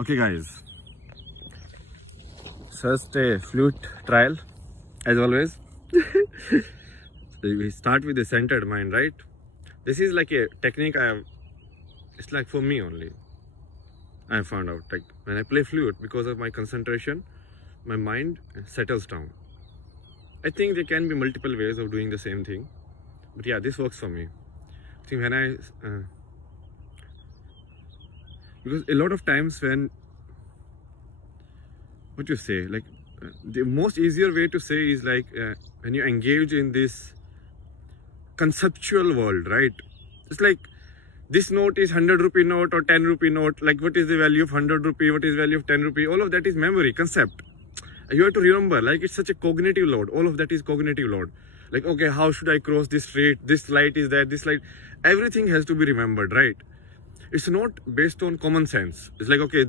Okay, guys. First a flute trial, as always. We start with the centered mind, right? This is like a technique I have. It's like for me only. I found out like when I play flute, because of my concentration, my mind settles down. I think there can be multiple ways of doing the same thing, but yeah, this works for me. I think when I because a lot of times when what you say like the most easier way to say is like when you engage in this conceptual world, right? It's like this note is 100 rupee note or 10 rupee note. Like what is the value of 100 rupee? What is the value of 10 rupee? All of that is memory, concept. You have to remember, like it's such a cognitive load. All of that is cognitive load. Like, okay, how should I cross this street? This light is there, this light. Everything has to be remembered, right? It's not based on common sense. It's like, okay,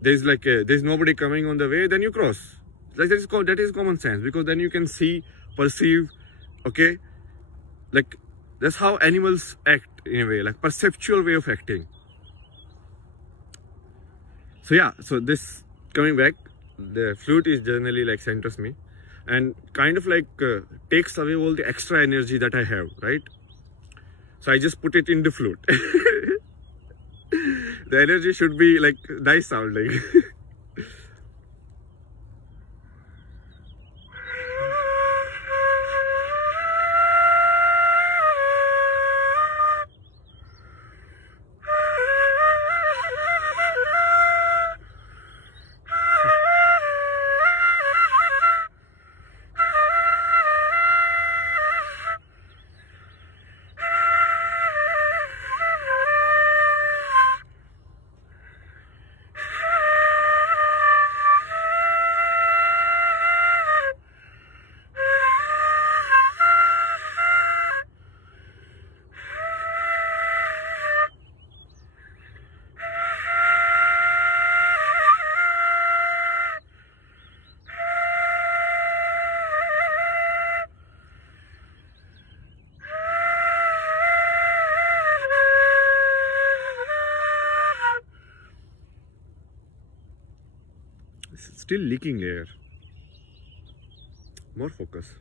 there's nobody coming on the way, then you cross. Like that is common sense, because then you can see, perceive, okay? Like that's how animals act in a way, like perceptual way of acting. So yeah, so this coming back, the flute is generally like centers me and kind of like takes away all the extra energy that I have, right? So I just put it in the flute. The energy should be like nice sounding. It's still leaking air. More focus.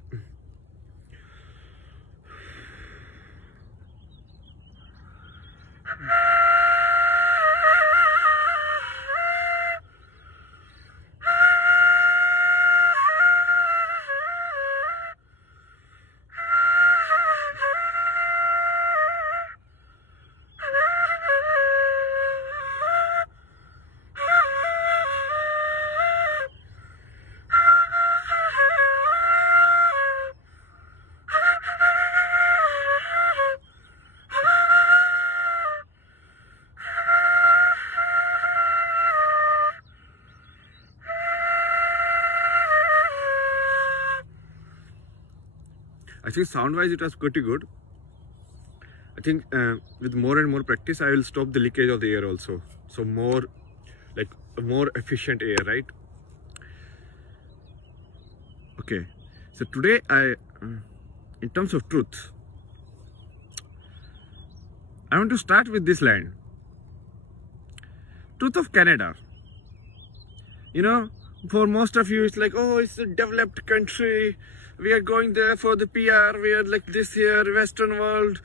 I think sound-wise it was pretty good. I think with more and more practice, I will stop the leakage of the air also. So more efficient air, right? Okay. So today in terms of truth, I want to start with this line. Truth of Canada. You know, for most of you, it's like, oh, it's a developed country. We are going there for the PR. We are like this here, Western world,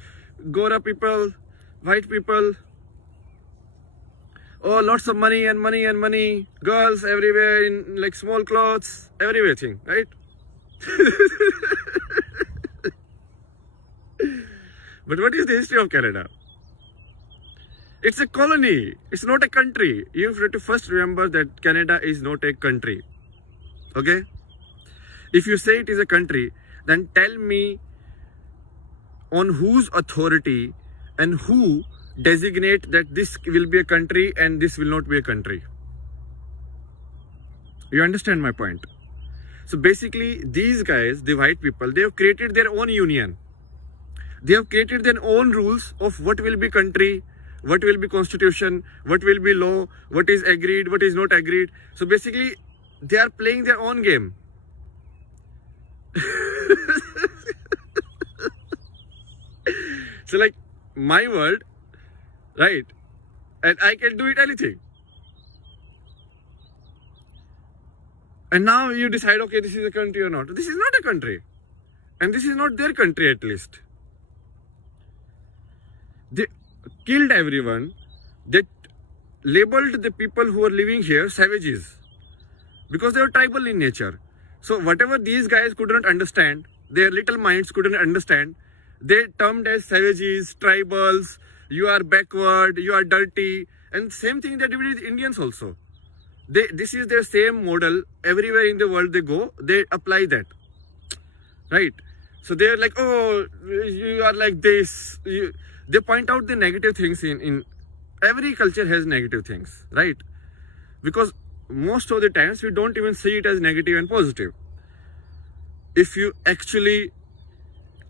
Gora people, white people. Oh, lots of money and money and money. Girls everywhere in like small clothes, everything, right? But what is the history of Canada? It's a colony. It's not a country. You have to first remember that Canada is not a country. Okay? If you say it is a country, then tell me on whose authority and who designate that this will be a country and this will not be a country. You understand my point? So basically, these guys, the white people, they have created their own union. They have created their own rules of what will be country, what will be constitution, what will be law, what is agreed, what is not agreed. So basically, they are playing their own game. So like my world, right? And I can do it anything. And now you decide, okay, this is a country or not. This is not a country. And this is not their country, at least. They killed everyone. They labeled the people who are living here savages because they were tribal in nature. So whatever these guys could not understand, their little minds couldn't understand, they termed as savages, tribals, you are backward, you are dirty. And same thing they did with Indians also. This is their same model. Everywhere in the world they go, they apply that. Right? So they're like, oh, you are like this. They point out the negative things in every culture has negative things, right? Because most of the times we don't even see it as negative and positive. If you actually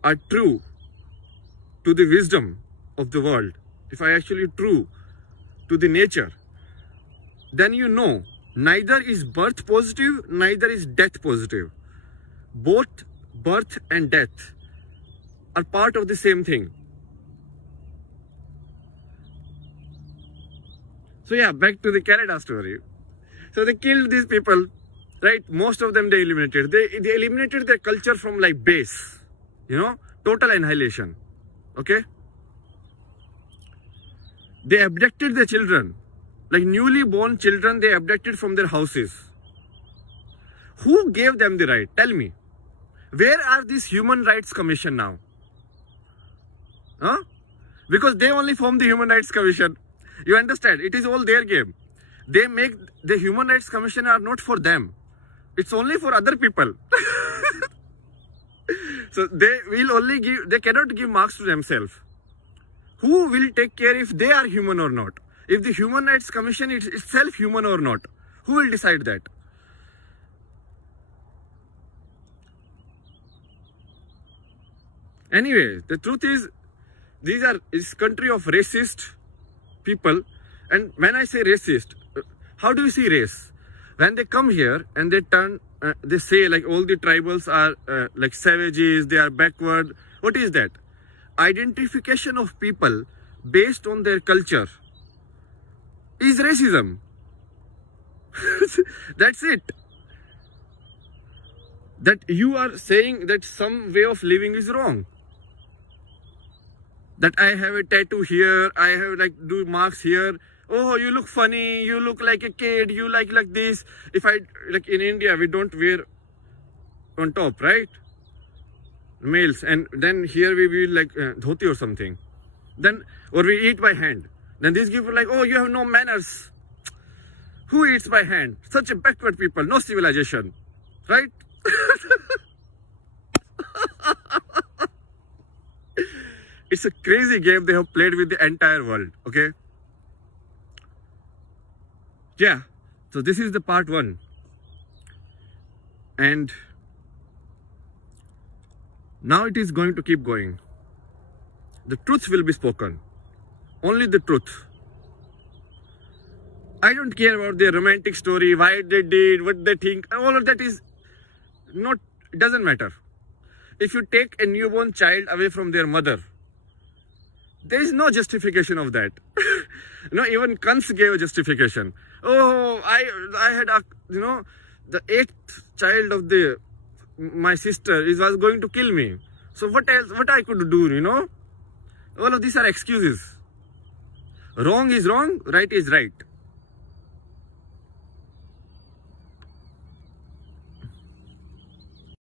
are true to the wisdom of the world, if I actually true to the nature, then you know neither is birth positive, neither is death positive. Both birth and death are part of the same thing. So yeah, back to the Canada story. So they killed these people, right? Most of them they eliminated. They eliminated their culture from like base, total annihilation. Okay? They abducted the children, like newly born children, they abducted from their houses. Who gave them the right? Tell me. Where are these Human Rights Commission now? Huh? Because they only form the Human Rights Commission. You understand? It is all their game. They make the Human Rights Commission are not for them. It's only for other people. So they will only give, they cannot give marks to themselves. Who will take care if they are human or not? If the Human Rights Commission is itself human or not? Who will decide that? Anyway, the truth is, this country of racist people. And when I say racist, how do you see race? When they come here and they turn, they say like all the tribals are like savages, they are backward. What is that? Identification of people based on their culture is racism. That's it. That you are saying that some way of living is wrong. That I have a tattoo here, I have like do marks here. Oh, you look funny, you look like a kid, you like this. If I, like in India, we don't wear on top, right? Males. And then here we will like dhoti or something. Then, or we eat by hand. Then these people are like, oh, you have no manners. Who eats by hand? Such a backward people, no civilization. Right? It's a crazy game they have played with the entire world, okay? Yeah, so this is the part 1. And now it is going to keep going. The truth will be spoken. Only the truth. I don't care about their romantic story, why they did, what they think. All of that is not, it doesn't matter. If you take a newborn child away from their mother, there is no justification of that. Even Kans gave a justification. Oh, I had, the 8th child of my sister was going to kill me. So what else, what I could do, All of these are excuses. Wrong is wrong, right is right.